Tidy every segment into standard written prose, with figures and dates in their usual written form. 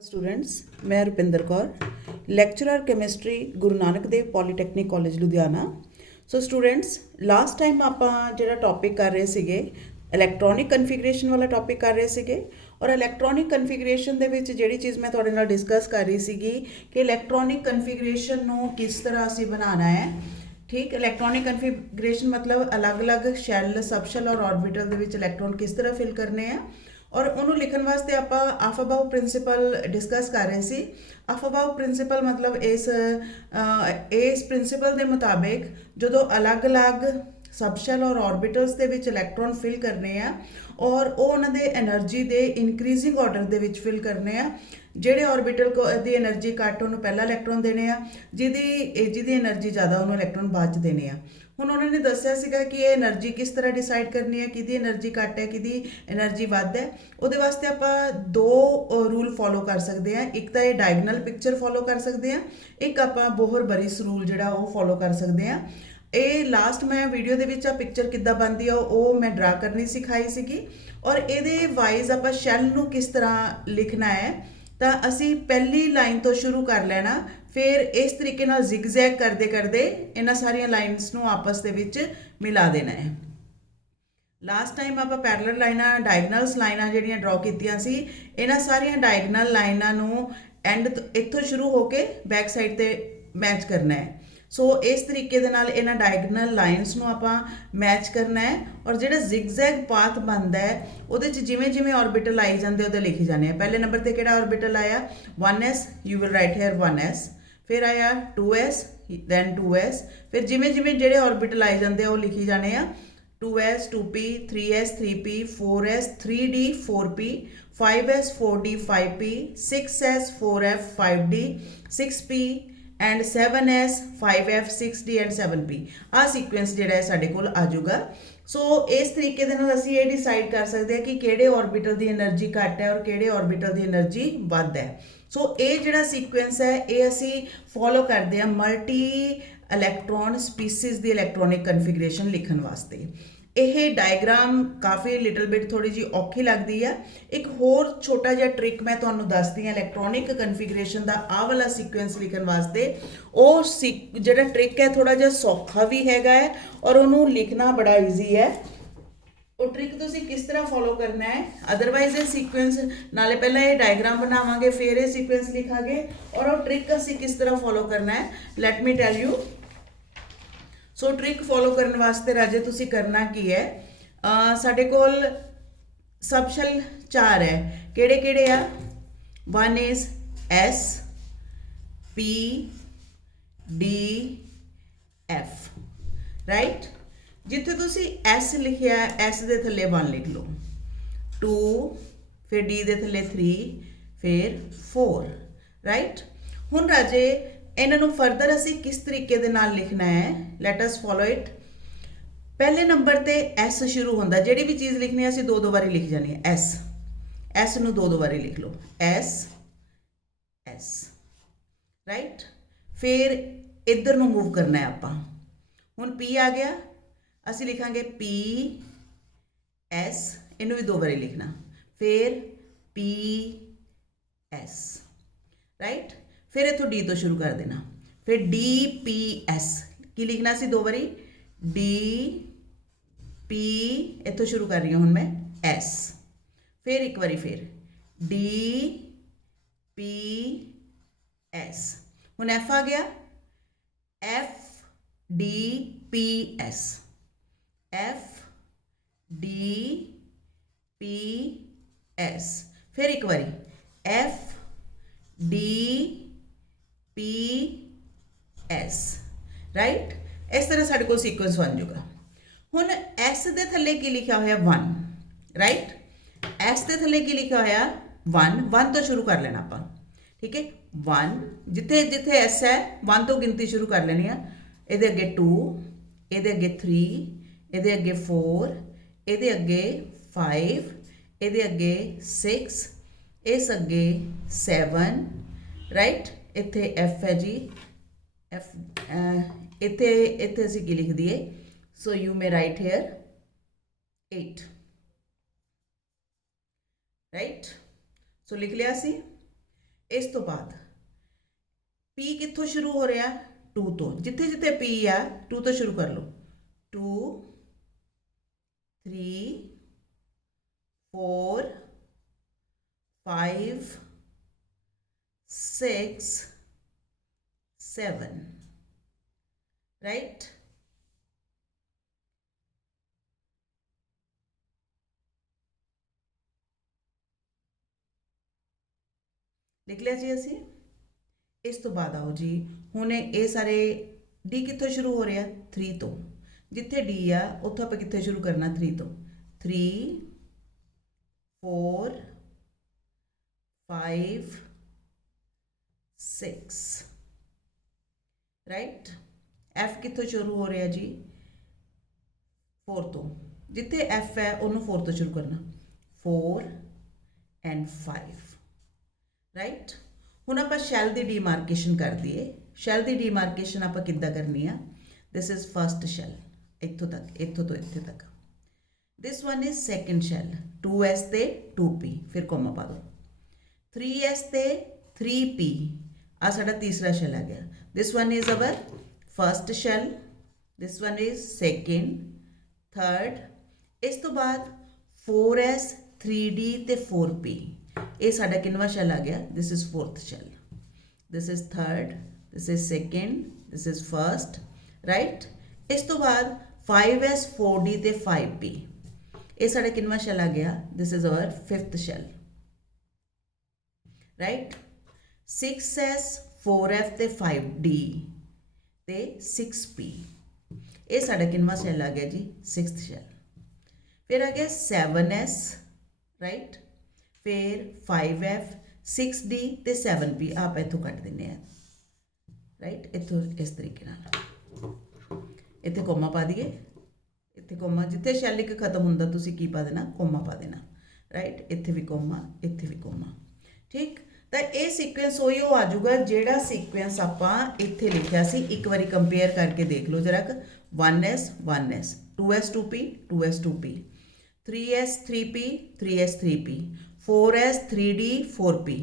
Students, मैं Rupinder Kaur, lecturer chemistry Guru Nanak Dev polytechnic college Ludhiana. So students, last time ਆਪਾਂ ਜਿਹੜਾ ਟੌਪਿਕ ਕਰ ਰਹੇ ਸੀਗੇ ਇਲੈਕਟ੍ਰੋਨਿਕ ਕਨਫੀਗਰੇਸ਼ਨ ਵਾਲਾ ਟੌਪਿਕ ਕਰ ਰਹੇ ਸੀਗੇ। ਔਰ ਇਲੈਕਟ੍ਰੋਨਿਕ ਕਨਫੀਗਰੇਸ਼ਨ ਦੇ ਵਿੱਚ ਜਿਹੜੀ ਚੀਜ਼ ਮੈਂ ਤੁਹਾਡੇ ਨਾਲ ਡਿਸਕਸ ਕਰ ਰਹੀ ਸੀਗੀ ਕਿ ਇਲੈਕਟ੍ਰੋਨਿਕ ਕਨਫੀਗਰੇਸ਼ਨ ਨੂੰ ਕਿਸ ਤਰ੍ਹਾਂ ਅਸੀਂ ਬਣਾਉਣਾ ਹੈ। ਠੀਕ, ਇਲੈਕਟ੍ਰੋਨਿਕ ਕਨਫੀਗਰੇਸ਼ਨ ਮਤਲਬ ਅਲੱਗ-ਅਲੱਗ ਸ਼ੈੱਲ, ਸਬਸ਼ੈੱਲ ਔਰ ਆਰਬਿਟਲ ਦੇ ਵਿੱਚ ਇਲੈਕਟ੍ਰੋਨ ਕਿਸ ਤਰ੍ਹਾਂ ਫਿਲ ਕਰਨੇ ਆ। ਔਰ ਉਹਨੂੰ ਲਿਖਣ ਵਾਸਤੇ ਆਪਾਂ ਆਫਾਬਾਓ ਪ੍ਰਿੰਸੀਪਲ ਡਿਸਕਸ ਕਰ ਰਹੇ ਸੀ। ਆਫਾਬਾਓ ਪ੍ਰਿੰਸੀਪਲ ਮਤਲਬ ਇਸ ਪ੍ਰਿੰਸੀਪਲ ਦੇ ਮੁਤਾਬਿਕ ਜਦੋਂ ਅਲੱਗ-ਅਲੱਗ ਸਬਸ਼ੈਲ ਔਰ ਆਰਬਿਟਲਸ ਦੇ ਵਿੱਚ ਇਲੈਕਟ੍ਰੋਨ ਫਿਲ ਕਰਨੇ ਆ ਔਰ ਉਹ ਉਹਨਾਂ ਦੇ એનર્ਜੀ ਦੇ ਇਨਕਰੀਜ਼ਿੰਗ ਆਰਡਰ ਦੇ ਵਿੱਚ ਫਿਲ ਕਰਨੇ ਆ। ਜਿਹੜੇ ਆਰਬਿਟਲ ਦੀ એનર્ਜੀ ਘੱਟ ਉਹਨੂੰ ਪਹਿਲਾ ਇਲੈਕਟ੍ਰੋਨ ਦੇਣੇ ਆ, ਜਿਹਦੀ એનર્ਜੀ ਜ਼ਿਆਦਾ ਉਹਨੂੰ ਇਲੈਕਟ੍ਰੋਨ ਬਾਅਦ 'ਚ ਦੇਣੇ ਆ। ਹੁਣ ਉਹਨਾਂ ਨੇ ਦੱਸਿਆ ਸੀਗਾ ਕਿ ਇਹ એનર્ਜੀ ਕਿਸ ਤਰ੍ਹਾਂ ਡਿਸਾਈਡ ਕਰਨੀ ਹੈ, ਕਿਹਦੀ એનર્ਜੀ ਘੱਟ ਹੈ, ਕਿਹਦੀ એનર્ਜੀ ਵੱਧ ਹੈ। ਉਹਦੇ ਵਾਸਤੇ ਆਪਾਂ ਦੋ ਰੂਲ ਫੋਲੋ ਕਰ ਸਕਦੇ ਹਾਂ। ਇੱਕ ਤਾਂ ਇਹ ਡਾਇਗਨਲ ਪਿਕਚਰ ਫੋਲੋ ਕਰ ਸਕਦੇ ਹਾਂ, ਇੱਕ ਆਪਾਂ ਬੋਹਰ ਬਰਿਸ ਰੂਲ ਜਿਹੜਾ ਉਹ ਫੋਲੋ ਕਰ ਸਕਦੇ ਹਾਂ। ਇਹ ਲਾਸਟ ਮੈਂ ਵੀਡੀਓ ਦੇ ਵਿੱਚ ਆ ਪਿਕਚਰ ਕਿੱਦਾਂ ਬਣਦੀ ਆ ਉਹ ਮੈਂ ਡਰਾ ਕਰਨੀ ਸਿਖਾਈ ਸੀਗੀ। ਔਰ ਇਹਦੇ ਵਾਈਜ਼ ਆਪਾਂ ਸ਼ੈੱਲ ਨੂੰ ਕਿਸ ਤਰ੍ਹਾਂ ਲਿਖਣਾ ਹੈ ਤਾਂ ਅਸੀਂ ਪਹਿਲੀ ਲਾਈਨ ਤੋਂ ਸ਼ੁਰੂ ਕਰ ਲੈਣਾ, ਫਿਰ ਇਸ ਤਰੀਕੇ ਨਾਲ ਜ਼ਿਗਜ਼ੈਗ ਕਰਦੇ ਕਰਦੇ ਇਹਨਾਂ ਸਾਰੀਆਂ ਲਾਈਨਸ ਨੂੰ ਆਪਸ ਦੇ ਵਿੱਚ ਮਿਲਾ ਦੇਣਾ ਹੈ। ਲਾਸਟ ਟਾਈਮ ਆਪਾਂ ਪੈਰਲਲ ਲਾਈਨਾਂ, ਡਾਇਗਨਲਸ ਲਾਈਨਾਂ ਜਿਹੜੀਆਂ ਡਰਾ ਕੀਤੀਆਂ ਸੀ, ਇਹਨਾਂ ਸਾਰੀਆਂ ਡਾਇਗਨਲ ਲਾਈਨਾਂ ਨੂੰ ਐਂਡ ਇੱਥੋਂ ਸ਼ੁਰੂ ਹੋ ਕੇ ਬੈਕ ਸਾਈਡ ਤੇ ਮੈਚ ਕਰਨਾ ਹੈ। ਸੋ ਇਸ ਤਰੀਕੇ ਦੇ ਨਾਲ ਇਹਨਾਂ ਡਾਇਗਨਲ ਲਾਈਨਸ ਨੂੰ ਆਪਾਂ ਮੈਚ ਕਰਨਾ ਹੈ। ਔਰ ਜਿਹੜਾ ਜ਼ਿਗਜ਼ੈਗ ਪਾਥ ਬਣਦਾ ਹੈ ਉਹਦੇ 'ਚ ਜਿਵੇਂ ਜਿਵੇਂ ਆਰਬਿਟਲ ਆਈ ਜਾਂਦੇ ਉਹਦੇ ਲਿਖੇ ਜਾਣੇ ਆ। ਪਹਿਲੇ ਨੰਬਰ ਤੇ ਕਿਹੜਾ ਆਰਬਿਟਲ ਆਇਆ 1s, you will right hair 1s। ਫਿਰ ਆਇਆ 2s, ਦੈਨ 2s। ਫਿਰ ਜਿਵੇਂ ਜਿਵੇਂ ਜਿਹੜੇ ਆਰਬਿਟਲ ਆਈ ਜਾਂਦੇ ਆ ਉਹ ਲਿਖੀ ਜਾਣੇ ਆ 2s, 2p, 3s, 3p, 4s, 3d, 4p, 5s, 4d, 5p, 6s, 4f, 5d, 6p and 7s, 5f, 6d and 7p। ਆਹ ਸੀਕੁਐਂਸ ਜਿਹੜਾ ਹੈ ਸਾਡੇ ਕੋਲ ਆ ਜਾਊਗਾ। ਸੋ ਇਸ ਤਰੀਕੇ ਦੇ ਨਾਲ ਅਸੀਂ ਇਹ ਡਿਸਾਈਡ ਕਰ ਸਕਦੇ ਹਾਂ ਕਿ ਕਿਹੜੇ ਆਰਬਿਟਲ ਦੀ એનર્ਜੀ ਘੱਟ ਹੈ ਔਰ ਕਿਹੜੇ ਆਰਬਿਟਲ ਦੀ એનર્ਜੀ ਵੱਧ ਹੈ। ਸੋ ਇਹ ਜਿਹੜਾ ਸੀਕੁਐਂਸ ਹੈ ਇਹ ਅਸੀਂ ਫੋਲੋ ਕਰਦੇ ਹਾਂ ਮਲਟੀ ਇਲੈਕਟ੍ਰੋਨ ਸਪੀਸੀਜ਼ ਦੀ ਇਲੈਕਟ੍ਰੋਨਿਕ ਕਨਫੀਗਰੇਸ਼ਨ ਲਿਖਣ ਵਾਸਤੇ। ਇਹ ਡਾਇਗਰਾਮ ਕਾਫੀ ਲਿਟਲ ਬਿਟ ਥੋੜੀ ਜਿਹੀ ਔਖੀ ਲੱਗਦੀ ਆ। ਇੱਕ ਹੋਰ ਛੋਟਾ ਜਿਹਾ ਟ੍ਰਿਕ ਮੈਂ ਤੁਹਾਨੂੰ ਦੱਸਦੀ ਹਾਂ ਇਲੈਕਟ੍ਰੋਨਿਕ ਕਨਫੀਗਰੇਸ਼ਨ ਦਾ ਆਹ ਵਾਲਾ ਸੀਕੁਐਂਸ ਲਿਖਣ ਵਾਸਤੇ। ਉਹ ਜਿਹੜਾ ਟ੍ਰਿਕ ਹੈ ਥੋੜਾ ਜਿਹਾ ਸੌਖਾ ਵੀ ਹੈਗਾ ਹੈ ਔਰ ਉਹਨੂੰ ਲਿਖਣਾ ਬੜਾ ਈਜ਼ੀ ਹੈ। ਉਹ ਟ੍ਰਿਕ ਤੁਸੀਂ ਕਿਸ ਤਰ੍ਹਾਂ ਫੋਲੋ ਕਰਨਾ ਹੈ। ਅਦਰਵਾਈਜ਼ ਇਹ ਸੀਕੁਐਂਸ ਨਾਲੇ ਪਹਿਲਾਂ ਇਹ ਡਾਇਗਰਾਮ ਬਣਾਵਾਂਗੇ ਫਿਰ ਇਹ ਸੀਕੁਐਂਸ ਲਿਖਾਂਗੇ ਔਰ ਉਹ ਟ੍ਰਿਕ ਅਸੀਂ ਕਿਸ ਤਰ੍ਹਾਂ ਫੋਲੋ ਕਰਨਾ ਹੈ let me tell you. So trick follow ਕਰਨ ਵਾਸਤੇ ਰਾਜੇ ਤੁਸੀਂ ਕਰਨਾ ਕੀ ਹੈ, ਸਾਡੇ ਕੋਲ ਸਬਸ਼ੈਲ 4 ਹੈ। ਕਿਹੜੇ ਕਿਹੜੇ ਆ? 1 is S, P, D, F, right. ਜਿੱਥੇ ਤੁਸੀਂ S ਲਿਖਿਆ S ਦੇ ਥੱਲੇ 1 ਲਿਖ ਲਓ, 2, ਫਿਰ D ਦੇ ਥੱਲੇ 3, ਫਿਰ 4, ਰਾਈਟ। ਹੁਣ ਰਾਜੇ ਇਹਨਾਂ ਨੂੰ ਫਰਦਰ ਅਸੀਂ ਕਿਸ ਤਰੀਕੇ ਦੇ ਨਾਲ ਲਿਖਣਾ ਹੈ, ਲੈਟ ਅਸ ਫੋਲੋ ਇਟ। ਪਹਿਲੇ ਨੰਬਰ ਤੇ S ਸ਼ੁਰੂ ਹੁੰਦਾ, ਜਿਹੜੀ ਵੀ ਚੀਜ਼ ਲਿਖਣੀ ਹੈ ਅਸੀਂ ਦੋ ਵਾਰੀ ਲਿਖ ਜਾਣੀ ਹੈ S ਨੂੰ ਦੋ ਵਾਰੀ ਲਿਖ ਲਓ S, ਰਾਈਟ। ਫਿਰ ਇੱਧਰ ਨੂੰ ਮੂਵ ਕਰਨਾ ਹੈ ਆਪਾਂ। ਹੁਣ P ਆ ਗਿਆ, ਅਸੀਂ ਲਿਖਾਂਗੇ P S, ਇਹਨੂੰ ਵੀ ਦੋ ਵਾਰੀ ਲਿਖਣਾ, ਫਿਰ P S, ਰਾਈਟ। ਫਿਰ ਇੱਥੋਂ D ਤੋਂ ਸ਼ੁਰੂ ਕਰ ਦੇਣਾ, ਫਿਰ D P S, ਕੀ ਲਿਖਣਾ ਸੀ ਦੋ ਵਾਰੀ D P, ਇੱਥੋਂ ਸ਼ੁਰੂ ਕਰ ਰਹੀ ਹਾਂ ਹੁਣ ਮੈਂ S, ਫਿਰ ਇੱਕ ਵਾਰੀ ਫਿਰ D P S। ਹੁਣ F ਆ ਗਿਆ, F D P S, F D P S, ਫਿਰ ਇੱਕ ਵਾਰੀ F D P S, right. ਇਸ ਤਰ੍ਹਾਂ ਸਾਡੇ ਕੋਲ ਸੀਕੁਐਂਸ ਬਣ ਜਾਊਗਾ। ਹੁਣ S ਦੇ ਥੱਲੇ ਕੀ ਲਿਖਿਆ ਹੋਇਆ 1, ਰਾਈਟ। S ਦੇ ਥੱਲੇ ਕੀ ਲਿਖਿਆ ਹੋਇਆ 1 ਤੋਂ ਸ਼ੁਰੂ ਕਰ ਲੈਣਾ ਆਪਾਂ, ਠੀਕ ਹੈ। 1 ਜਿੱਥੇ ਜਿੱਥੇ S ਹੈ 1 ਤੋਂ ਗਿਣਤੀ ਸ਼ੁਰੂ ਕਰ ਲੈਣੀ ਆ। ਇਹਦੇ ਅੱਗੇ 2, ਇਹਦੇ ਅੱਗੇ 3, ਇਹਦੇ ਅੱਗੇ 4, ਇਹਦੇ ਅੱਗੇ 5, ਇਹਦੇ ਅੱਗੇ 6, ਇਸ ਅੱਗੇ 7, ਰਾਈਟ। ਇੱਥੇ F ਹੈ ਜੀ, F ਇੱਥੇ ਅਸੀਂ ਕੀ ਲਿਖ ਦਈਏ, so you may write here 8, right. So लिख लिया सी। ਇਸ ਤੋਂ ਬਾਅਦ P ਕਿੱਥੋਂ ਸ਼ੁਰੂ ਹੋ ਰਿਹਾ 2 ਤੋਂ, ਜਿੱਥੇ ਜਿੱਥੇ P ਆ 2 ਤੋਂ ਸ਼ੁਰੂ ਕਰ ਲਓ 2 3 4 5 6 7 right। लिख लिया जी असी। इस तो बाद आओ जी हुण ये सारे डी कित्थों शुरू हो रहा 3 तो, जिथे डी आ उत्थों आपां कित्थे शुरू करना 3 तो 3 4 5 6 राइट। एफ कित्थों शुरू हो रहा जी 4 तो, जिथे एफ है उन्होंने 4 तो शुरू करना 4 एंड 5 राइट। हुण आपां शैल दी डीमार्केशन कर दिए। शैल दी डीमार्केशन आपां किद्दां करनी आ, दिस इज फर्स्ट शैल इत्थों तक, इत्थों तो इत्थे तक। This one is second shell 2s ते 2p, फिर कोमा पा दो 3s ते 3p, आ साडा तीसरा शैल आ गया। This one is our first shell, this one is second third. इस तो बाद 4s 3d ते 4p, ये साडा किनवा शैल आ गया, this is fourth shell, this is third, this is second, this is first right. इस तो बाद 5s 4d ते 5p, ये साडा किनवा शैल आ गया, this is our fifth shell right. 6s 4f ते 5d ते 6p, ये साडा किनवा शैल आ गया जी, सिक्स्थ शैल। फिर आ गया 7s राइट, फिर 5f 6d ते 7p, आप इत्थों कट देने राइट, इत्थों इस तरीके नाल इत्थे कोमा पा दिए, इत्थे कोमा, जिथे शैल एक खत्म हुंदा तुसीं की पा देना, कोमा पा देना राइट। इत्थे भी कोमा, इत्थे भी कोमा, ठीक। तो ये सीक्वेंस उही आ जाऊगा जिहड़ा सीक्वेंस आपां इत्थे लिखिया सी। एक बारी कंपेयर करके देख लो जरा, 1s 1s 2s 2p 2s 2p 3s 3p 3s 3p 4s 3d 4p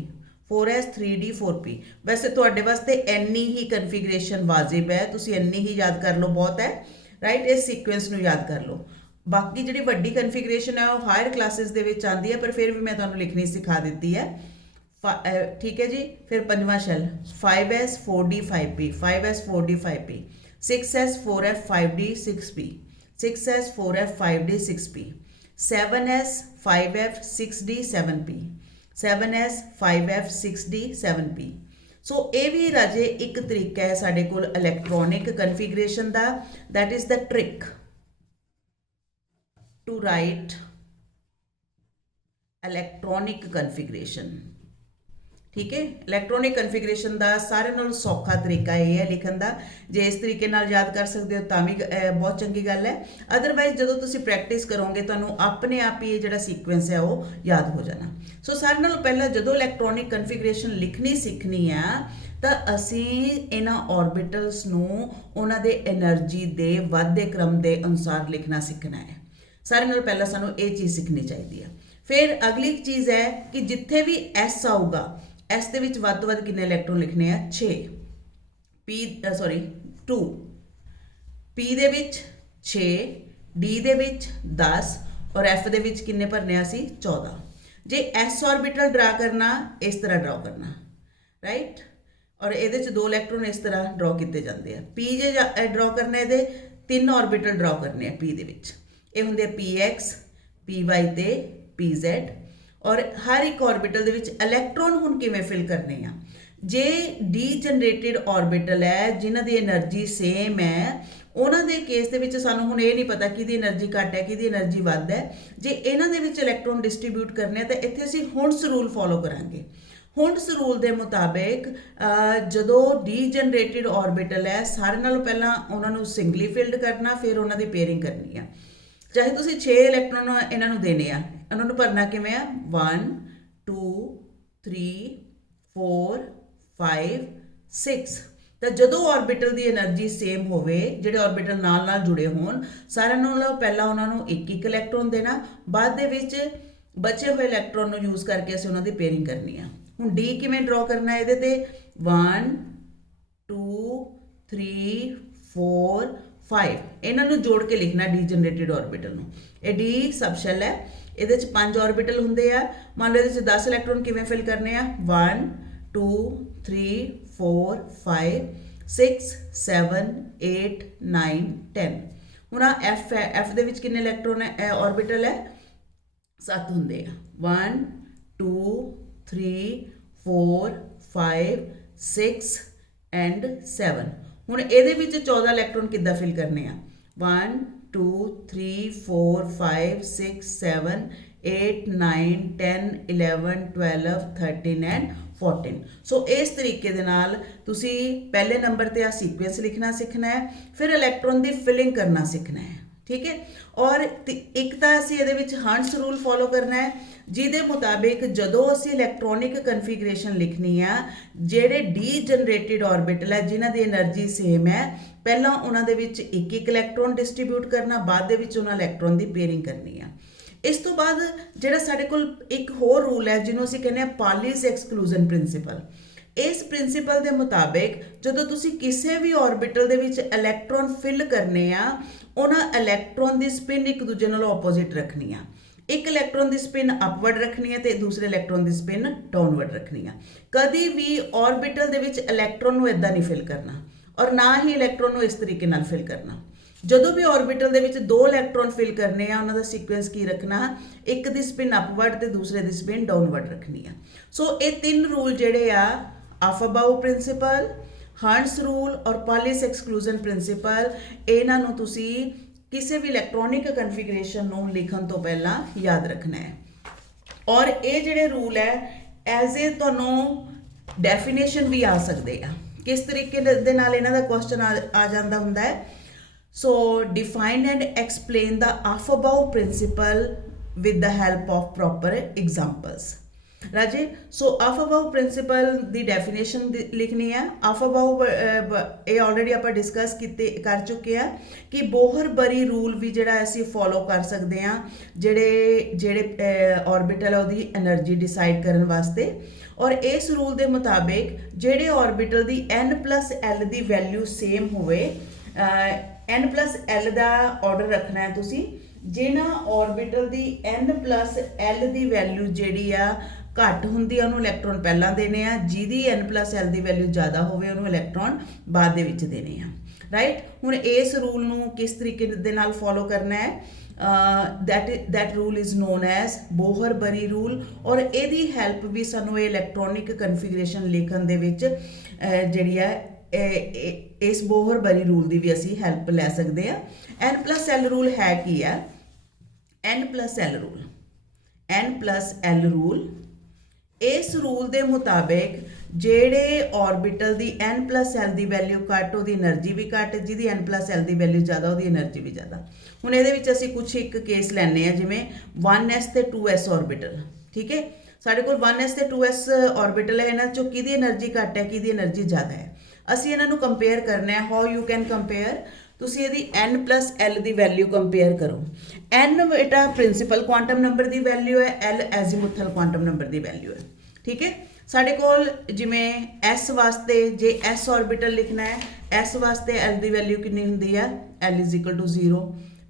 4s 3d 4p। वैसे तुहाडे वास्ते इन्नी ही कन्फिगरेशन वाजिब है, तुसीं इन्नी ही याद कर लो, बहुत है राइट। इस सीक्वेंस नूं याद कर लो। बाकी जिहड़ी वड्डी कन्फिगरेशन है वो हायर क्लासिस दे विच आंदी है, पर फिर भी मैं तुहानूं लिखनी सिखा दित्ती है, ठीक है जी। फिर पंजवां शैल 5s 4d 5p 5s 4d 5p 6s 4f 5d 6p 6s 4f 5d 6p 7s 5f 6d 7p 7s 5f 6d 7p। सो ये भी राजे एक तरीका है साडे कोल इलैक्ट्रॉनिक कन्फिगरेशन दा, that is the trick to write electronic configuration, ठीक है। इलैक्ट्रॉनिक कन्फिगरेशन का सारे नालों सौखा तरीका यह है लिखण का, जे इस तरीके नाल याद कर सकते हो तो भी बहुत चंगी गल है। अदरवाइज जो तुसीं प्रैक्टिस करोगे तो अपने आप ही ये जिहड़ा सीक्वेंस है वो याद हो जाना। सो सारे नालों पहला जो इलैक्ट्रॉनिक कन्फिगरेशन लिखनी सीखनी है तो असीं इन्हां ऑर्बिटल्स नूं उन्हां दे एनर्जी दे वाधे क्रम के अनुसार लिखना सीखना है। सारे नालों पहला सानूं ये चीज़ सीखनी चाहिए। फिर अगली चीज़ है कि जिथे भी एस आऊगा, एस दे विच वध तो वध कितने इलैक्ट्रॉन लिखने हैं 6, पी सॉरी 2, पी दे विच 6, डी दे विच 10 और एफ दे विच कितने भरने असी 14। जे एस ऑर्बिटल ड्रा करना इस तरह ड्रॉ करना राइट, और ये 2 इलैक्ट्रॉन इस तरह ड्रॉ किए जाते हैं। पी जे ड्रॉ करने ये 3 ऑर्बिटल ड्रॉ करने पी दे विच, ये होंदे पी एक्स पी वाई ते पी जैड। और हर एक ऑर्बिटल दे विच इलैक्ट्रॉन हुण किवें फिल करने आ, जे डी जनरेटेड ऑर्बिटल है जिन्हां दी एनर्जी सेम है, उन्हां दे केस दे विच सानूं हुण ये नहीं पता किहदी एनर्जी घट है किहदी एनर्जी वध है। जे इन्हां दे विच इलैक्ट्रॉन डिस्ट्रीब्यूट करने तो इत्थे असीं हुंड्स रूल फॉलो करांगे। हुंड्स रूल के मुताबिक जदों डी जनरेटेड ऑर्बिटल है सारे नालों पहलां उन्हां नूं सिंगली फिल्ड करना, फिर उन्हां दी पेयरिंग करनी है। चाहे तुसीं 6 इलैक्ट्रॉन इन्हां नूं देने आ, इन्हां नूं भरना किवें आ 1 2 3 4 5 6। तो जदों ऑर्बिटल की एनर्जी सेम होवे, जिहड़े ऑर्बिटल नाल नाल जुड़े होण, सारिआं नालों पहलां उन्हां नूं एक एक इलैक्ट्रॉन देना, बाद दे विच बचे हुए इलैक्ट्रॉन नूं यूज़ करके असीं उन्हां दी पेयरिंग करनी आ। ਹੁਣ डी किवें ड्रॉ करना है? ये 1 2 3 4 5 इन्हां नूं जोड़ के लिखना डी जनरेटेड ऑर्बिटल नूं। ये डी सबशैल है, ਇਹਦੇ ਚ 5 ऑर्बिटल ਹੁੰਦੇ ਆ। ਮੰਨ ਲਓ ਇਹਦੇ ਚ 10 ਇਲੈਕਟ੍ਰੋਨ ਕਿਵੇਂ ਫਿਲ ਕਰਨੇ ਆ? 1 2 3 4 5 6 7 8 9 10। ਹੁਣ ਆ F ਹੈ, F ਦੇ ਵਿੱਚ ਕਿੰਨੇ ਇਲੈਕਟ੍ਰੋਨ ਹੈ ऑर्बिटल है? 7 ਹੁੰਦੇ ਆ। 1 2 3 4 5 6 ਐਂਡ 7। ਹੁਣ ਇਹਦੇ ਵਿੱਚ 14 ਇਲੈਕਟ੍ਰੋਨ ਕਿੱਦਾਂ ਫਿਲ ਕਰਨੇ ਆ? 1 2 3 4 5 6 7 8 9 10 11 12 13 ਐਂਡ 14। ਸੋ ਇਸ ਤਰੀਕੇ ਦੇ ਨਾਲ ਤੁਸੀਂ ਪਹਿਲੇ ਨੰਬਰ ਤੇ ਆ ਸੀਕੁਐਂਸ ਲਿਖਣਾ ਸਿੱਖਣਾ ਹੈ, ਫਿਰ ਇਲੈਕਟ੍ਰੋਨ ਦੀ ਫਿਲਿੰਗ ਕਰਨਾ ਸਿੱਖਣਾ ਹੈ। ਠੀਕ ਹੈ, ਔਰ ਇੱਕ ਤਾਂ ਅਸੀਂ ਇਹਦੇ ਵਿੱਚ ਹੰਟਸ ਰੂਲ ਫੋਲੋ ਕਰਨਾ ਹੈ, ਜਿਹਦੇ ਮੁਤਾਬਿਕ ਜਦੋਂ ਅਸੀਂ ਇਲੈਕਟ੍ਰੋਨਿਕ ਕਨਫੀਗਰੇਸ਼ਨ ਲਿਖਣੀ ਆ, ਜਿਹੜੇ ਡੀ ਜਨਰੇਟਿਡ ਆਰਬਿਟਲ ਹੈ ਜਿਨ੍ਹਾਂ ਦੀ એનર્ਜੀ ਸੇਮ ਹੈ, ਪਹਿਲਾਂ ਉਹਨਾਂ ਦੇ ਵਿੱਚ ਇੱਕ ਇੱਕ ਇਲੈਕਟ੍ਰੋਨ ਡਿਸਟ੍ਰੀਬਿਊਟ ਕਰਨਾ, ਬਾਅਦ ਦੇ ਵਿੱਚ ਉਹਨਾਂ ਇਲੈਕਟ੍ਰੋਨ ਦੀ ਪੇਅਰਿੰਗ ਕਰਨੀ ਆ। ਇਸ ਤੋਂ ਬਾਅਦ ਜਿਹੜਾ ਸਾਡੇ ਕੋਲ ਇੱਕ ਹੋਰ ਰੂਲ ਹੈ ਜਿਹਨੂੰ ਅਸੀਂ ਕਹਿੰਦੇ ਆ ਪਾਲੀਸ ਐਕਸਕਲੂਜਨ ਪ੍ਰਿੰਸੀਪਲ। ਇਸ ਪ੍ਰਿੰਸੀਪਲ ਦੇ ਮੁਤਾਬਿਕ ਜਦੋਂ ਤੁਸੀਂ ਕਿਸੇ ਵੀ ਆਰਬਿਟਲ ਦੇ ਵਿੱਚ ਇਲੈਕਟ੍ਰੋਨ ਫਿਲ ਕਰਨੇ ਆ, ਉਹਨਾਂ ਇਲੈਕਟ੍ਰੋਨ ਦੀ ਸਪਿਨ ਇੱਕ ਦੂਜੇ ਨਾਲ ਆਪੋਜ਼ਿਟ ਰੱਖਣੀ ਆ। ਇੱਕ ਇਲੈਕਟ੍ਰੋਨ ਦੀ ਸਪਿਨ ਅਪਵਰਡ ਰੱਖਣੀ ਹੈ ਤੇ ਦੂਸਰੇ ਇਲੈਕਟ੍ਰੋਨ ਦੀ ਸਪਿਨ ਡਾਊਨਵਰਡ ਰੱਖਣੀ ਆ। ਕਦੀ ਵੀ ਆਰਬਿਟਲ ਦੇ ਵਿੱਚ ਇਲੈਕਟ੍ਰੋਨ ਨੂੰ ਇਦਾਂ ਨਹੀਂ ਫਿਲ ਕਰਨਾ, ਔਰ ਨਾ ਹੀ ਇਲੈਕਟ੍ਰੋਨ ਨੂੰ ਇਸ ਤਰੀਕੇ ਨਾਲ ਫਿਲ ਕਰਨਾ। ਜਦੋਂ ਵੀ ਆਰਬਿਟਲ ਦੇ ਵਿੱਚ 2 ਇਲੈਕਟ੍ਰੋਨ ਫਿਲ ਕਰਨੇ ਆ, ਉਹਨਾਂ ਦਾ ਸੀਕੁਐਂਸ ਕੀ ਰੱਖਣਾ? ਇੱਕ ਦੀ ਸਪਿਨ ਅਪਵਰਡ ਤੇ ਦੂਸਰੇ ਦੀ ਸਪਿਨ ਡਾਊਨਵਰਡ ਰੱਖਣੀ ਆ। ਸੋ ਇਹ ਤਿੰਨ ਰੂਲ ਜਿਹੜੇ ਆ, ਆਫਾਬਾਊ ਪ੍ਰਿੰਸੀਪਲ, ਹੰਟਸ ਰੂਲ ਔਰ ਪਾਲੀਸ ਐਕਸਕਲੂਜਨ ਪ੍ਰਿੰਸੀਪਲ, ਇਹਨਾਂ ਨੂੰ ਤੁਸੀਂ ਕਿਸੇ ਵੀ ਇਲੈਕਟ੍ਰੋਨਿਕ ਕਨਫੀਗਰੇਸ਼ਨ ਨੂੰ ਲਿਖਣ ਤੋਂ ਪਹਿਲਾਂ ਯਾਦ ਰੱਖਣਾ ਹੈ। ਔਰ ਇਹ ਜਿਹੜੇ ਰੂਲ ਹੈ ਐਜ਼ ਏ ਤੁਹਾਨੂੰ ਡੈਫੀਨੇਸ਼ਨ ਵੀ ਆ ਸਕਦੇ ਆ। ਕਿਸ ਤਰੀਕੇ ਦੇ ਨਾਲ ਇਹਨਾਂ ਦਾ ਕੁਐਸਚਨ ਆ ਜਾਂਦਾ ਹੁੰਦਾ ਹੈ? So define and explain the Aufbau principle with the help of proper examples. Raje, so Aufbau principle the definition ਲਿਖਣੀ ਹੈ। Aufbau ਇਹ ਆਲਰੇਡੀ ਆਪਾਂ ਡਿਸਕਸ ਕਰ ਚੁੱਕੇ ਆ ਕਿ ਬੋਹਰ-ਬਰੀ ਰੂਲ ਵੀ ਜਿਹੜਾ ਅਸੀਂ ਫੋਲੋ ਕਰ ਸਕਦੇ ਆ ਜਿਹੜੇ ਆਰਬਿਟਲ ਉਹਦੀ એનર્ਜੀ ਡਿਸਾਈਡ ਕਰਨ ਵਾਸਤੇ। ਔਰ ਇਸ ਰੂਲ ਦੇ ਮੁਤਾਬਿਕ ਜਿਹੜੇ ਆਰਬਿਟਲ ਦੀ n+l ਦੀ ਵੈਲਿਊ ਸੇਮ ਹੋਵੇ, n+l ਦਾ ਆਰਡਰ ਰੱਖਣਾ ਹੈ ਤੁਸੀਂ। ਜਿਹਨਾਂ ਆਰਬਿਟਲ ਦੀ n+l ਦੀ ਵੈਲਿਊ ਜਿਹੜੀ ਆ ਘੱਟ ਹੁੰਦੀ ਆ, ਉਹਨੂੰ ਇਲੈਕਟ੍ਰੋਨ ਪਹਿਲਾਂ ਦੇਣੇ ਆ। ਜਿਹਦੀ n+l ਦੀ ਵੈਲਿਊ ਜ਼ਿਆਦਾ ਹੋਵੇ, ਉਹਨੂੰ ਇਲੈਕਟ੍ਰੋਨ ਬਾਅਦ ਦੇ ਵਿੱਚ ਦੇਣੇ ਆ। ਰਾਈਟ, ਹੁਣ ਇਸ ਰੂਲ ਨੂੰ ਕਿਸ ਤਰੀਕੇ ਦੇ ਨਾਲ ਫੋਲੋ ਕਰਨਾ ਹੈ? that rule is known as Bohr Bury rule. ਔਰ ਇਹਦੀ ਹੈਲਪ ਵੀ ਸਾਨੂੰ ਇਹ ਇਲੈਕਟ੍ਰੋਨਿਕ ਕਨਫੀਗਰੇਸ਼ਨ ਲਿਖਣ ਦੇ ਵਿੱਚ ਜਿਹੜੀ ਆ ਇਸ ਬੋਹਰ-ਬਰੀ ਰੂਲ ਦੀ ਵੀ ਅਸੀਂ ਹੈਲਪ ਲੈ ਸਕਦੇ ਆ। n+l ਰੂਲ ਹੈ ਕੀ ਆ? n+l ਰੂਲ ਇਸ ਰੂਲ ਦੇ ਮੁਤਾਬਿਕ ਜਿਹੜੇ ਆਰਬਿਟਲ ਦੀ n+l ਦੀ ਵੈਲਿਊ ਘੱਟ, ਉਹਦੀ એનર્ਜੀ ਵੀ ਘੱਟ, ਜਿਹਦੀ n+l ਦੀ ਵੈਲਿਊ ਜ਼ਿਆਦਾ, ਉਹਦੀ એનર્ਜੀ ਵੀ ਜ਼ਿਆਦਾ। ਹੁਣ ਇਹਦੇ ਵਿੱਚ ਅਸੀਂ ਕੁਝ ਇੱਕ ਕੇਸ ਲੈਣੇ ਆ, ਜਿਵੇਂ 1s ਤੇ 2s ਆਰਬਿਟਲ। ਠੀਕ ਹੈ, ਸਾਡੇ ਕੋਲ 1s ਤੇ 2s ਆਰਬਿਟਲ ਹੈ, ਇਹਨਾਂ ਚੋਂ ਕਿਹਦੀ એનર્ਜੀ ਘੱਟ ਹੈ, ਕਿਹਦੀ એનર્ਜੀ ਜ਼ਿਆਦਾ ਹੈ। ਅਸੀਂ ਇਹਨਾਂ ਨੂੰ ਕੰਪੇਅਰ ਕਰਨਾ ਹੈ। How you can compare? ਤੁਸੀਂ ਇਹਦੀ n+l ਦੀ ਵੈਲਿਊ ਕੰਪੇਅਰ ਕਰੋ। n ਬੇਟਾ ਪ੍ਰਿੰਸੀਪਲ ਕੁਆਂਟਮ ਨੰਬਰ ਦੀ ਵੈਲਿਊ ਹੈ, l ਐਜ਼ੀਮੂਥਲ ਕੁਆਂਟਮ ਨੰਬਰ ਦੀ ਵੈਲਿਊ ਹੈ। ਠੀਕ ਹੈ, ਸਾਡੇ ਕੋਲ ਜਿਵੇਂ s ਵਾਸਤੇ ਜੇ s ਆਰਬਿਟਲ ਲਿਖਣਾ ਹੈ, s ਵਾਸਤੇ l ਦੀ ਵੈਲਿਊ ਕਿੰਨੀ ਹੁੰਦੀ ਹੈ? l = 0,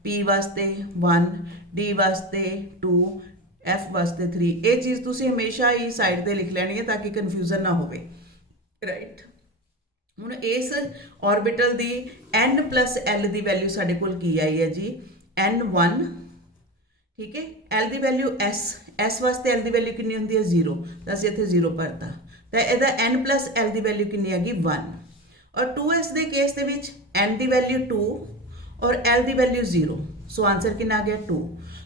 p ਵਾਸਤੇ 1, d ਵਾਸਤੇ 2, f ਵਾਸਤੇ 3। ਇਹ ਚੀਜ਼ ਤੁਸੀਂ ਹਮੇਸ਼ਾ ਹੀ ਸਾਈਡ ਤੇ ਲਿਖ ਲੈਣੀ ਹੈ ਤਾਂ ਕਿ ਕਨਫਿਊਜ਼ਨ ਨਾ ਹੋਵੇ। ਰਾਈਟ, ਹੁਣ ਇਸ ਆਰਬਿਟਲ ਦੀ n+l ਦੀ ਵੈਲਿਊ ਸਾਡੇ ਕੋਲ ਕੀ ਆਈ ਹੈ ਜੀ? n1। ਠੀਕ ਹੈ, l ਦੀ ਵੈਲਿਊ s ਵਾਸਤੇ l ਦੀ ਵੈਲਿਊ ਕਿੰਨੀ ਹੁੰਦੀ ਹੈ? 0, ਤਾਂ ਅਸੀਂ ਇੱਥੇ 0 ਭਰਤਾ। ਤਾਂ ਇਹਦਾ n+l ਦੀ ਵੈਲਿਊ ਕਿੰਨੀ ਹੈਗੀ? 1। ਔਰ 2s ਦੇ ਕੇਸ ਦੇ ਵਿੱਚ n ਦੀ ਵੈਲਿਊ 2 ਔਰ l ਦੀ ਵੈਲਿਊ 0। ਸੋ ਆਨਸਰ ਕਿੰਨਾ ਆ ਗਿਆ? 2।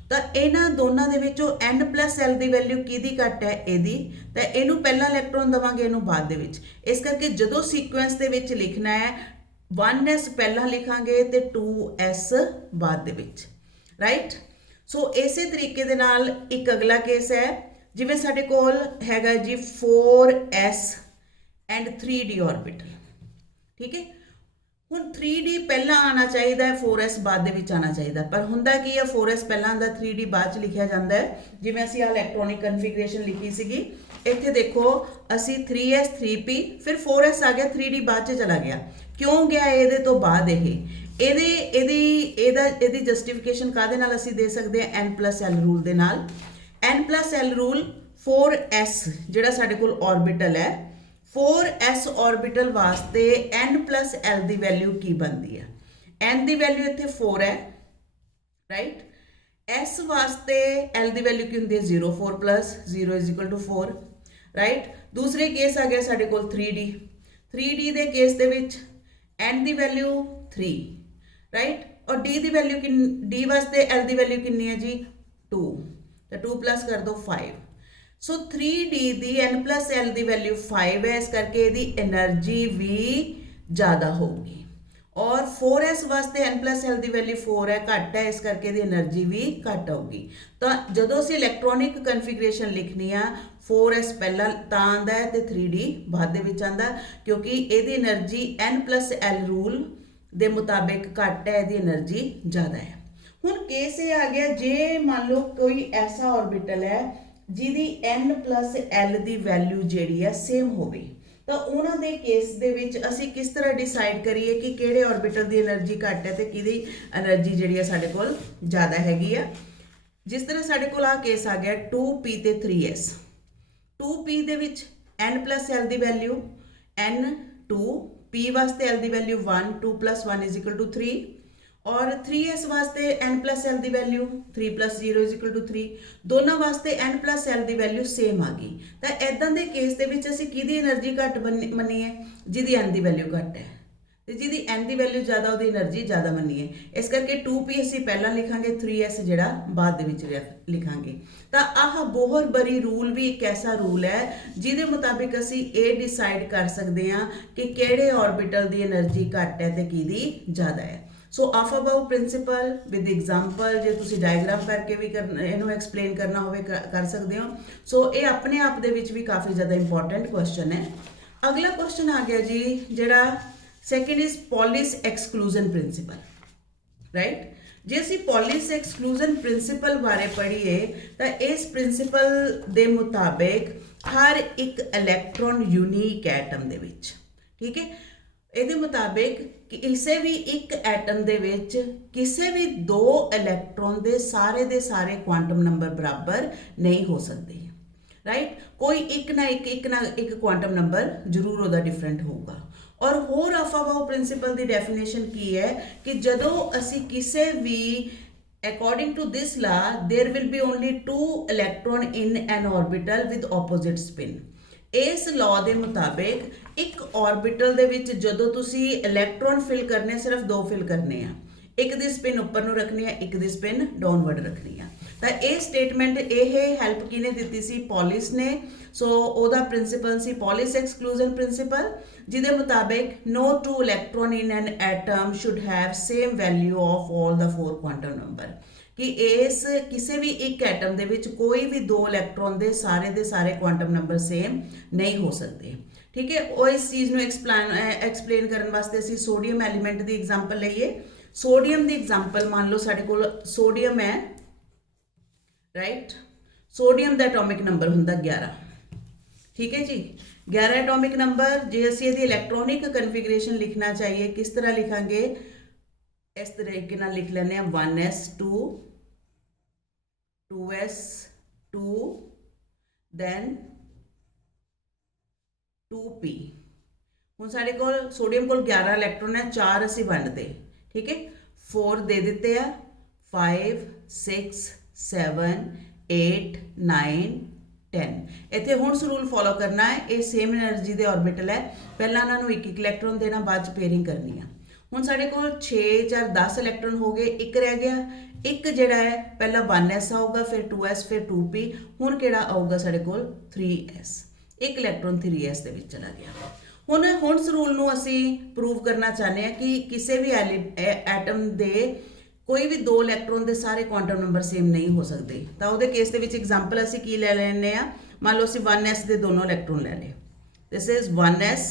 ਤਾਂ ਇਹਨਾਂ ਦੋਨਾਂ ਦੇ ਵਿੱਚੋਂ n+l ਦੀ ਵੈਲਿਊ ਕਿਹਦੀ ਘੱਟ ਹੈ? ਇਹਦੀ। ਤਾਂ ਇਹਨੂੰ ਪਹਿਲਾਂ ਇਲੈਕਟ੍ਰੋਨ ਦੇਵਾਂਗੇ, ਇਹਨੂੰ ਬਾਅਦ ਦੇ ਵਿੱਚ। ਇਸ ਕਰਕੇ ਜਦੋਂ ਸੀਕੁਐਂਸ ਦੇ ਵਿੱਚ ਲਿਖਣਾ ਹੈ, 1s ਪਹਿਲਾਂ ਲਿਖਾਂਗੇ ਤੇ 2s ਬਾਅਦ ਦੇ ਵਿੱਚ। ਰਾਈਟ, ਸੋ ਇਸੇ ਤਰੀਕੇ ਦੇ ਨਾਲ ਇੱਕ ਅਗਲਾ ਕੇਸ ਹੈ, ਜਿਵੇਂ ਸਾਡੇ ਕੋਲ ਹੈਗਾ ਜੀ 4s ਐਂਡ 3d ਆਰਬਿਟਲ। ਠੀਕ ਹੈ, ਹੁਣ 3d ਪਹਿਲਾਂ ਆਉਣਾ ਚਾਹੀਦਾ ਹੈ, 4s ਬਾਅਦ ਦੇ ਵਿੱਚ ਆਉਣਾ ਚਾਹੀਦਾ। ਪਰ ਹੁੰਦਾ ਕੀ ਹੈ, 4s ਪਹਿਲਾਂ ਆਉਂਦਾ, 3d ਬਾਅਦ ਚ ਲਿਖਿਆ ਜਾਂਦਾ ਹੈ। ਜਿਵੇਂ ਅਸੀਂ ਆ ਇਲੈਕਟ੍ਰੋਨਿਕ ਕਨਫੀਗਰੇਸ਼ਨ ਲਿਖੀ ਸੀਗੀ, ਇੱਥੇ ਦੇਖੋ ਅਸੀਂ 3s 3p ਫਿਰ 4s ਆ ਗਿਆ, 3d ਬਾਅਦ 'ਚ ਚਲਾ ਗਿਆ। ਕਿਉਂ ਗਿਆ ਇਹਦੇ ਤੋਂ ਬਾਅਦ? ਇਹਦੀ ਜਸਟੀਫਿਕੇਸ਼ਨ ਕਾਹਦੇ ਨਾਲ ਅਸੀਂ ਦੇ ਸਕਦੇ ਹਾਂ? n+l ਰੂਲ ਦੇ ਨਾਲ। n+l ਰੂਲ 4s ਜਿਹੜਾ ਸਾਡੇ ਕੋਲ ऑर्बिटल है, 4s ऑर्बिटल वास्ते n+l ਦੀ ਵੈਲਿਊ ਕੀ ਬਣਦੀ ਹੈ? n ਦੀ ਵੈਲਿਊ ਇੱਥੇ 4 ਹੈ, ਰਾਈਟ। s ਵਾਸਤੇ l ਦੀ ਵੈਲਿਊ ਕੀ ਹੁੰਦੀ ਹੈ? 0, 4 + 0 = 4, ਰਾਈਟ। ਦੂਸਰੇ ਕੇਸ ਆ ਗਿਆ ਸਾਡੇ ਕੋਲ 3d। 3d ਦੇ ਕੇਸ ਦੇ ਵਿੱਚ n ਦੀ ਵੈਲਿਊ 3, ਰਾਈਟ, ਔਰ d ਦੀ ਵੈਲਿਊ d ਵਾਸਤੇ l ਦੀ ਵੈਲਿਊ ਕਿੰਨੀ ਹੈ ਜੀ? 2, ਤਾਂ 2 ਪਲੱਸ ਕਰ ਦੋ 5। ਸੋ 3d ਦੀ n+l ਦੀ ਵੈਲਿਊ 5 ਹੈ, ਇਸ ਕਰਕੇ ਇਹਦੀ એનર્ਜੀ ਵੀ ਜ਼ਿਆਦਾ ਹੋਊਗੀ। और 4s वास्ते n+l ਦੀ ਵੈਲਿਊ 4 ਹੈ, ਘੱਟ ਹੈ, ਇਸ ਕਰਕੇ ਇਹਦੀ એનર્ਜੀ ਵੀ ਘੱਟ ਆਊਗੀ। ਤਾਂ ਜਦੋਂ ਅਸੀਂ ਇਲੈਕਟ੍ਰੋਨਿਕ ਕਨਫੀਗਰੇਸ਼ਨ ਲਿਖਣੀ ਆ 4s ਪਹਿਲਾਂ ਤਾਂ ਆਉਂਦਾ ਹੈ ਤੇ 3d ਬਾਅਦ ਦੇ ਵਿੱਚ ਆਉਂਦਾ, ਕਿਉਂਕਿ ਇਹਦੀ એનર્ਜੀ n+l ਰੂਲ ਦੇ ਮੁਤਾਬਿਕ ਘੱਟ ਹੈ, ਇਹਦੀ એનર્ਜੀ ਜ਼ਿਆਦਾ ਹੈ। ਹੁਣ ਕੇਸ ਇਹ ਆ ਗਿਆ, ਜੇ ਮੰਨ ਲਓ ਕੋਈ ਐਸਾ ऑर्बिटल ਹੈ ਜਿਹਦੀ n+l ਦੀ ਵੈਲਿਊ ਜਿਹੜੀ ਹੈ ਸੇਮ ਹੋਵੇ, ਤਾਂ ਉਹਨਾਂ ਦੇ ਕੇਸ ਦੇ ਵਿੱਚ ਅਸੀਂ ਕਿਸ ਤਰ੍ਹਾਂ ਡਿਸਾਈਡ ਕਰੀਏ ਕਿ ਕਿਹੜੇ ऑर्बिटल ਦੀ એનર્ਜੀ ਘੱਟ ਹੈ ਤੇ ਕਿਹਦੀ એનર્ਜੀ ਜਿਹੜੀ ਹੈ ਸਾਡੇ ਕੋਲ ਜ਼ਿਆਦਾ ਹੈਗੀ ਆ। ਜਿਸ ਤਰ੍ਹਾਂ ਸਾਡੇ ਕੋਲ ਆ ਕੇਸ ਆ ਗਿਆ 2p ਤੇ 3s। 2p ਦੇ ਵਿੱਚ n+l ਦੀ ਵੈਲਿਊ n2, p ਵਾਸਤੇ l ਦੀ ਵੈਲਿਊ 1, 2 + 1 = 3, और 3s वास्ते n+l ਦੀ ਵੈਲਿਊ 3 + 0 = 3। ਦੋਨਾਂ ਵਾਸਤੇ n+l ਦੀ ਵੈਲਿਊ ਸੇਮ ਆ ਗਈ। ਤਾਂ ਇਦਾਂ ਦੇ ਕੇਸ ਦੇ ਵਿੱਚ ਅਸੀਂ ਕਿਹਦੀ એનર્ਜੀ ਘੱਟ ਮੰਨੀ ਹੈ? ਜਿਹਦੀ n ਦੀ ਵੈਲਿਊ ਘੱਟ ਹੈ, ਤੇ ਜਿਹਦੀ n ਦੀ ਵੈਲਿਊ ਜ਼ਿਆਦਾ ਉਹਦੀ એનર્ਜੀ ਜ਼ਿਆਦਾ ਮੰਨੀ ਹੈ। ਇਸ ਕਰਕੇ 2p ਅਸੀਂ ਪਹਿਲਾਂ ਲਿਖਾਂਗੇ, 3s ਜਿਹੜਾ ਬਾਅਦ ਦੇ ਵਿੱਚ ਲਿਖਾਂਗੇ। ਤਾਂ ਆਹ ਬੋਹਰ-ਬਰੀ ਰੂਲ ਵੀ ਇੱਕ ਐਸਾ ਰੂਲ ਹੈ ਜਿਹਦੇ ਮੁਤਾਬਿਕ ਅਸੀਂ ਇਹ ਡਿਸਾਈਡ ਕਰ ਸਕਦੇ ਹਾਂ ਕਿ ਕਿਹੜੇ ऑर्बिटल ਦੀ એનર્ਜੀ ਘੱਟ ਹੈ ਤੇ ਕਿਹਦੀ ਜ਼ਿਆਦਾ ਹੈ। सो आफाबाउ प्रिंसिपल विद एग्जाम्पल, जे तुसी डायग्राम करके भी इनू एक्सप्लेन करना होवे कर सकते हो। सो ये अपने आप दे विच भी काफ़ी ज़्यादा इंपॉर्टेंट क्वेश्चन है। अगला क्वेश्चन आ गया जी, जेड़ा second is Pauli's exclusion principle, right. जे असी पॉलिस एक्सक्लूजन प्रिंसिपल बारे पढ़ीए तो इस प्रिंसिपल दे मुताबिक हर एक इलैक्ट्रॉन यूनीक एटम दे विच, ठीक है, ਇਹਦੇ ਮੁਤਾबिक ਕਿਸੇ ਵੀ ਇੱਕ ਐਟਮ ਦੇ ਵਿੱਚ ਕਿਸੇ ਵੀ ਦੋ ਇਲੈਕਟ੍ਰੋਨ ਦੇ ਸਾਰੇ ਕੁਆਂਟਮ ਨੰਬਰ ਬਰਾਬਰ ਨਹੀਂ ਹੋ ਸਕਦੇ, ਰਾਈਟ। ਕੋਈ ਇੱਕ ਨਾ ਇੱਕ ਕੁਆਂਟਮ ਨੰਬਰ ਜ਼ਰੂਰ ਉਹਦਾ ਡਿਫਰੈਂਟ ਹੋਊਗਾ। ਔਰ ਹੋਰ ਆਫਾਬਾਓ ਪ੍ਰਿੰਸੀਪਲ ਦੀ ਡੈਫੀਨੇਸ਼ਨ ਕੀ ਹੈ ਕਿ ਜਦੋਂ ਅਸੀਂ ਕਿਸੇ ਵੀ according to this law there will be only 2 electron in an orbital with opposite spin। ਇਸ ਲਾਅ ਦੇ ਮੁਤਾਬਿਕ ਇੱਕ ऑर्बिटल ਦੇ ਵਿੱਚ ਜਦੋਂ ਤੁਸੀਂ ਇਲੈਕਟ੍ਰੋਨ ਫਿਲ ਕਰਨੇ, ਸਿਰਫ 2 ਫਿਲ ਕਰਨੇ ਆ, ਇੱਕ ਦੀ ਸਪਿਨ ਉੱਪਰ ਨੂੰ ਰੱਖਣੀ ਹੈ, ਇੱਕ ਦੀ ਸਪਿਨ ਡਾਊਨਵਰਡ ਰੱਖਣੀ ਆ। ਤਾਂ ਇਹ ਸਟੇਟਮੈਂਟ ਇਹ ਹੈਲਪ ਕਿਹਨੇ ਦਿੱਤੀ ਸੀ? ਪੋਲਿਸ ਨੇ। ਸੋ ਉਹਦਾ ਪ੍ਰਿੰਸੀਪਲ ਸੀ ਪੋਲਿਸ ਐਕਸਕਲੂਜਨ ਪ੍ਰਿੰਸੀਪਲ, ਜਿਹਦੇ ਮੁਤਾਬਿਕ no 2 electron in an atom should have same value of all the 4 quantum number, कि इस किसी भी एक एटम दे विच कोई भी 2 इलैक्ट्रॉन दे सारे क्वांटम नंबर सेम नहीं हो सकते, ठीक है। और इस चीज़ में एक्सप्लेन करने वास्ते असीं सोडियम एलीमेंट की एग्जाम्पल लईए। सोडियम की एग्जाम्पल मान लो साडे कोल सोडियम है, राइट। सोडियम का एटॉमिक नंबर हुंदा 11, ठीक है जी। 11 एटॉमिक नंबर, जे असीं इहदी इलैक्ट्रॉनिक कन्फिगरेशन लिखना चाहिए किस तरह लिखांगे? इस तरीके नाल लिख लेने 1s2 2s2 then 2p। ਹੁਣ ਸਾਡੇ ਕੋਲ सोडियम ਕੋਲ 11 ਇਲੈਕਟ੍ਰੋਨ ਹੈ, 4 ਅਸੀਂ ਵੰਡਦੇ, ठीक है, 4 ਦੇ ਦਿੱਤੇ ਆ, 5 6 7 8 9 10। ਇੱਥੇ ਹੁਣ ਰੂਲ ਫੋਲੋ ਕਰਨਾ ਹੈ। ਇਹ ਸੇਮ એનર્ਜੀ ਦੇ ऑर्बिटल ਹੈ, ਪਹਿਲਾਂ ਇਹਨਾਂ ਨੂੰ ਇੱਕ ਇਲੈਕਟ੍ਰੋਨ ਦੇਣਾ, ਬਾਅਦ ਚ ਪੇਅਰਿੰਗ ਕਰਨੀ ਆ। ਹੁਣ ਸਾਡੇ ਕੋਲ 6 4 10 ਇਲੈਕਟ੍ਰੋਨ ਹੋ ਗਏ, ਇੱਕ ਰਹਿ ਗਿਆ। ਇੱਕ ਜਿਹੜਾ ਹੈ ਪਹਿਲਾਂ 1s ਆਊਗਾ, ਫਿਰ 2s, ਫਿਰ 2p। ਹੁਣ ਕਿਹੜਾ ਆਊਗਾ ਸਾਡੇ ਕੋਲ? 3s। ਇੱਕ ਇਲੈਕਟ੍ਰੋਨ 3s ਦੇ ਵਿੱਚ ਚਲਾ ਗਿਆ। ਹੁਣ ਰੂਲ ਨੂੰ ਅਸੀਂ ਪ੍ਰੂਵ ਕਰਨਾ ਚਾਹੁੰਦੇ ਹਾਂ ਕਿ ਕਿਸੇ ਵੀ ਐਟਮ ਦੇ ਕੋਈ ਵੀ 2 ਇਲੈਕਟ੍ਰੋਨ ਦੇ ਸਾਰੇ ਕੁਆਂਟਮ ਨੰਬਰ ਸੇਮ ਨਹੀਂ ਹੋ ਸਕਦੇ। ਤਾਂ ਉਹਦੇ ਕੇਸ ਦੇ ਵਿੱਚ ਐਗਜ਼ਾਮਪਲ ਅਸੀਂ ਕੀ ਲੈ ਲੈਂਦੇ ਆ? ਮੰਨ ਲਓ ਅਸੀਂ 1s ਦੇ ਦੋਨੋਂ ਇਲੈਕਟ੍ਰੋਨ ਲੈ ਲਏ, ਦਿਸ ਇਜ਼ 1s,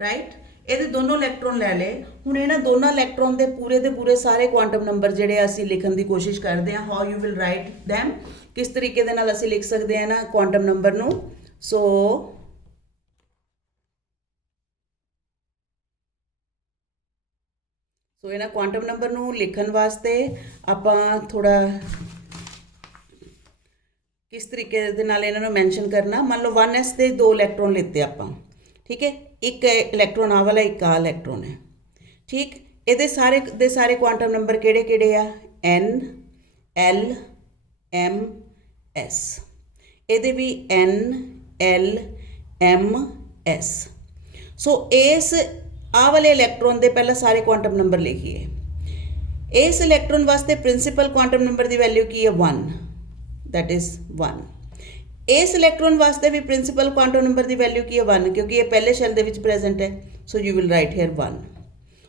ਰਾਈਟ। ਇਹਦੇ ਦੋਨੋਂ ਇਲੈਕਟ੍ਰੋਨ ਲੈ ਲਏ। ਹੁਣ ਇਹਨਾਂ ਦੋਨਾਂ ਇਲੈਕਟ੍ਰੋਨ ਦੇ ਪੂਰੇ ਸਾਰੇ ਕੁਆਂਟਮ ਨੰਬਰ ਜਿਹੜੇ ਅਸੀਂ ਲਿਖਣ ਦੀ ਕੋਸ਼ਿਸ਼ ਕਰਦੇ ਹਾਂ। How you will right them, ਕਿਸ ਤਰੀਕੇ ਦੇ ਨਾਲ ਅਸੀਂ ਲਿਖ ਸਕਦੇ ਹਾਂ ਨਾ ਕੁਆਂਟਮ ਨੰਬਰ ਨੂੰ? ਸੋ ਇਹਨਾਂ ਕੁਆਂਟਮ ਨੰਬਰ ਨੂੰ ਲਿਖਣ ਵਾਸਤੇ ਆਪਾਂ ਥੋੜਾ किस तरीके दे नाल इन्हां नूं मैंशन करना। मान लो 1s ਦੇ 2 इलैक्ट्रॉन लेते आपां, ठीक है, एक इलैक्ट्रॉन आ वाला एक आ इलैक्ट्रॉन है, ठीक। ये सारे दे सारे क्वांटम नंबर किहड़े किहड़े आ, n l m s, ये भी n l m s। सो इस आ वाले इलैक्ट्रॉन दे पहला सारे क्वांटम नंबर लिखिए। इस इलैक्ट्रॉन वास्ते प्रिंसीपल क्वांटम नंबर की वैल्यू की है 1, दैट इज 1। इस इलैक्ट्रॉन वास्ते भी प्रिंसीपल क्वांटम नंबर की वैल्यू की है 1, क्योंकि ये पहले शैल दे विच प्रेजेंट है, so you will write here 1।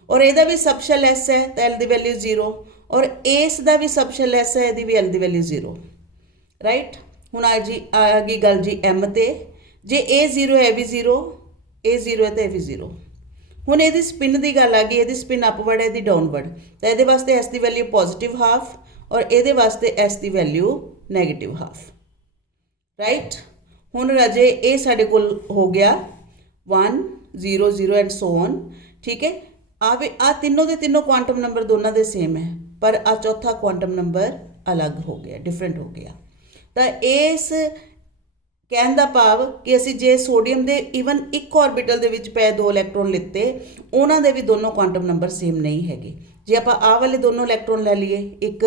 और ਇਹਦਾ भी सब शैल एस है तो एल की वैल्यू 0, और इस ਦਾ भी सब शैल एस है, ਇਹਦੀ भी एल की वैल्यू 0, राइट। हुण आ गई गल जी एम ते, जे ए 0 है भी 0, ए 0 है तो ये भी 0। हुण ਇਹਦੀ स्पिन की गल आ गई, ਇਹਦੀ स्पिन अपवर्ड है, ਇਹਦੀ डाउनवर्ड, तो ਇਹਦੇ वास्ते एस की वैल्यू पॉजिटिव हाफ, और ਇਹਦੇ वास्ते एस की वैल्यू नैगेटिव हाफ, राइट। हुण राजे ये साडे कोल हो गया 1 0 0 एंड सो ऑन, ठीक है। आ तीनों के तीनों क्वांटम नंबर दोनों के सेम है, पर आ चौथा क्वांटम नंबर अलग हो गया, डिफरेंट हो गया। तो इस कहने का भाव कि असी जे सोडियम के ईवन एक ऑर्बिटल के विच पए 2 इलैक्ट्रॉन लिते, उन्होंने भी दोनों क्वांटम नंबर सेम नहीं है। जे आप आ वाले दोनों इलैक्ट्रॉन लै लीए, एक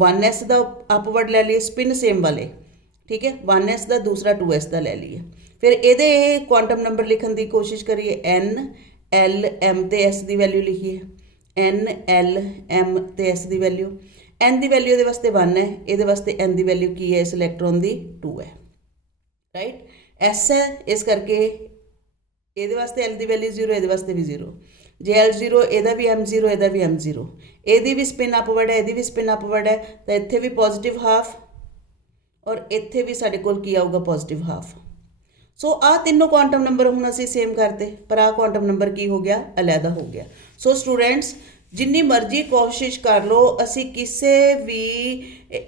1s का अपवर्ड लै लीए स्पिन सेम वाले, ठीक है, 1s का, दूसरा 2s का लै लीए, फिर ये क्वांटम नंबर लिखने की कोशिश करिए, n l m ते s की वैल्यू लिखिए, n l m ते s की वैल्यू, n की वैल्यू ये वास्ते 1 है, ये वास्ते n की वैल्यू की है इस इलैक्ट्रॉन की 2 है, राइट। s है इस करके ये वास्ते l की वैल्यू 0, ये वास्ते भी 0, जे एल 0 यदा भी m0, यदा भी m0, यदी भी स्पिन अपवर्ड है, यदी भी स्पिन अपवर्ड है, तो इत्थे भी पॉजिटिव हाफ, और इत्थे भी साडे कोल की आऊगा पॉजिटिव हाफ। सो आ तीनों क्वांटम नंबर हुण असीं सेम करते, पर आ क्वांटम नंबर की हो गया, अलहदा हो गया। सो स्टूडेंट्स जिन्नी मर्जी कोशिश कर लो, असी किसी भी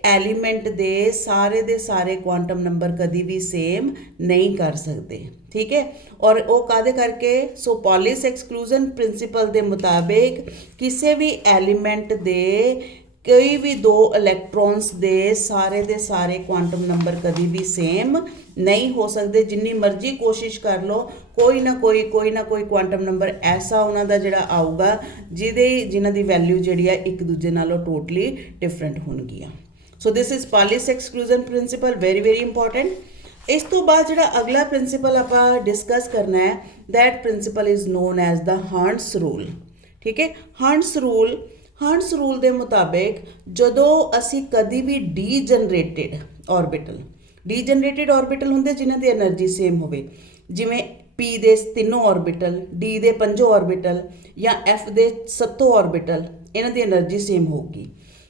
एलीमेंट दे सारे क्वांटम नंबर कभी भी सेम नहीं कर सकते, ठीक है। और वो कादे करके, सो पॉलिस एक्सक्लूजन प्रिंसिपल के मुताबिक किसी भी एलीमेंट दे कोई भी 2 इलैक्ट्रॉन्स दे सारे क्वांटम नंबर कभी भी सेम नहीं हो सकते। जिन्नी मर्जी कोशिश कर लो, कोई ना कोई क्वांटम नंबर ऐसा उन्होंने जिहड़ा आऊगा जिन्हां दी वैल्यू जिहड़ी है एक दूजे नालों टोटली डिफरेंट होणगियां। So this is Pauli's exclusion principle, very very important. इस तो बाद जिहड़ा अगला प्रिंसिपल आपां डिस्कस करना है, that principle is known as the Hertz rule, ठीक है। हर्ट्ज रूल के मुताबिक जदों असी कभी भी ਡੀਜਨਰੇਟਿਡ ऑर्बिटल होंगे जिन्हां दी एनर्जी सेम होवे, जिवें पी दे 3 ऑर्बिटल, डी दे 5 ऑर्बिटल, या एफ दे 7 ऑर्बिटल, इन्हां दी एनर्जी सेम होगी।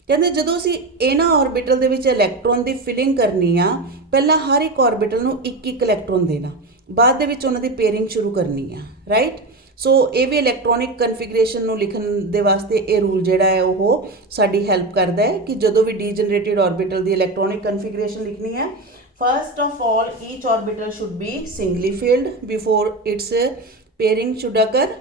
कहते जदों असी इन्हां ऑर्बिटल दे विच इलैक्ट्रॉन की फिलिंग करनी आ, पहला हर एक ऑर्बिटल नूं एक इलैक्ट्रॉन देना, बाद दे विच उन्हां दी पेयरिंग शुरू करनी आ, राइट। सो ये भी इलैक्ट्रॉनिक कन्फिगरेशन नूं लिखण दे वास्ते ये रूल जिहड़ा है वो साडी हेल्प करदा है कि जदों भी ਡੀਜਨਰੇਟਿਡ ऑर्बिटल की इलैक्ट्रॉनिक कन्फिगरेशन लिखनी है, first of all each orbital should be singly filled before its pairing should occur,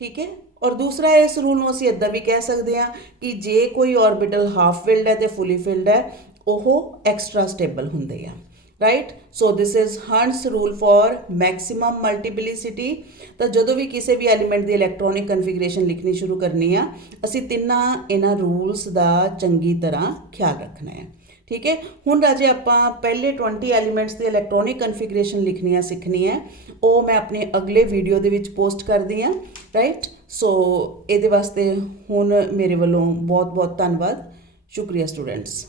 ठीक है। और दूसरा इस रूल में असीं इदां भी कह सकते हैं कि जे कोई ऑर्बिटल हाफ फिल्ड है तो फुली फिल्ड है, वो एक्सट्रा स्टेबल होंदे आ, right. So this is Hund's rule for maximum multiplicity. तो जदों भी किसी भी एलीमेंट की इलैक्ट्रॉनिक कन्फिगरेशन लिखनी शुरू करनी आ, असीं तिन्नां इन्हां रूल्स का चंगी तरह ख्याल रखना है, ठीक है। हुण राजे आपां पहले 20 एलीमेंट्स की इलैक्ट्रॉनिक कन्फिगरेशन लिखनी सीखनी है, वो मैं अपने अगले वीडियो दे विच पोस्ट कर दी हाँ, राइट। सो ये वास्ते हुण मेरे वालों बहुत बहुत धन्नवाद, शुक्रिया स्टूडेंट्स।